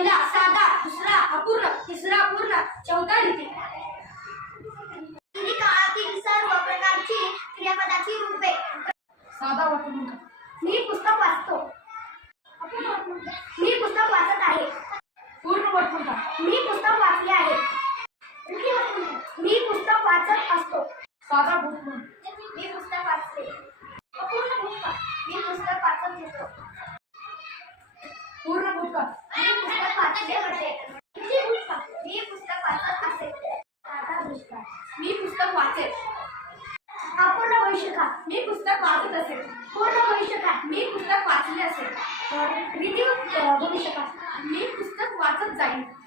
पहिला साधा, दुसरा अपूर्ण, तिसरा पूर्ण, चौथा रीती. काळातील सर्व प्रकारची क्रियापदाची रूपे. साधा वर्तमान. मी पुस्तक वाचतो. मी पुस्तक वाचत आहे. पूर्ण वर्तमान. मी पुस्तक वाचले आहे. मी पुस्तक वाचत असतो. साधा भूतकाळ. मी पुस्तक वाचते. अपूर्ण भूतकाळ. मी पुस्तक वाचत होतो. पूर्ण भूतकाळ. मी पुस्तक वाचले होते. मी पुस्तक वाचत असे. साधा भूतकाळ. मी पुस्तक वाचेल. अपूर्ण भविष्यकाळ. मी पुस्तक वाचत असेल. पूर्ण भविष्यकाळ. मी पुस्तक वाचले असेल. रीती भविष्यकाळ. मी पुस्तक वाचत जाईन.